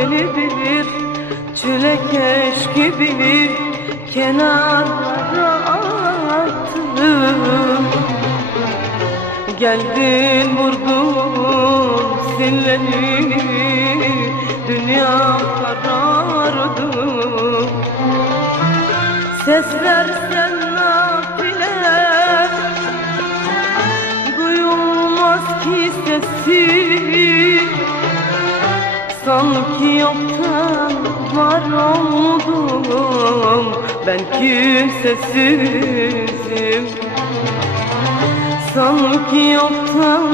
beni bir çilekeş gibi kenarlara attın Geldin vurdun zilleri Dünya karardı. Sesler sen nafile Duyulmaz ki sesi Sanki yoktan var oldum Ben kimsesizim. Sanki yoktan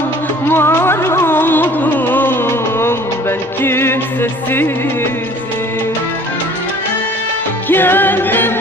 var oldum Ben kimsesizim. Kendim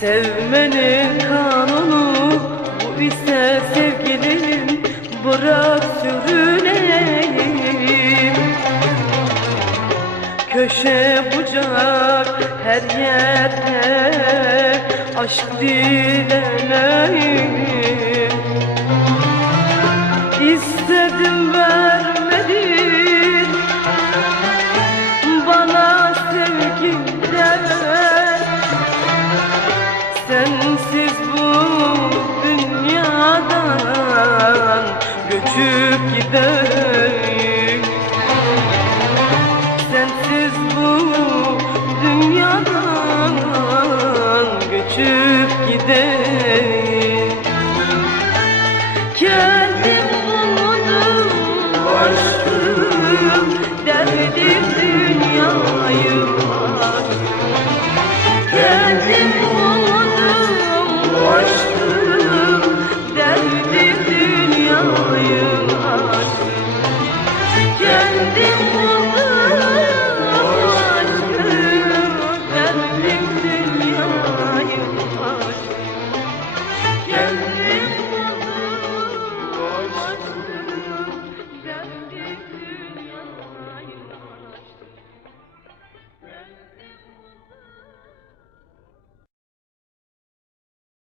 Sevmenin kanunu bu ise sevgilim bırak sürüneyim. Köşe bucak her yerde aşk dileneyim değil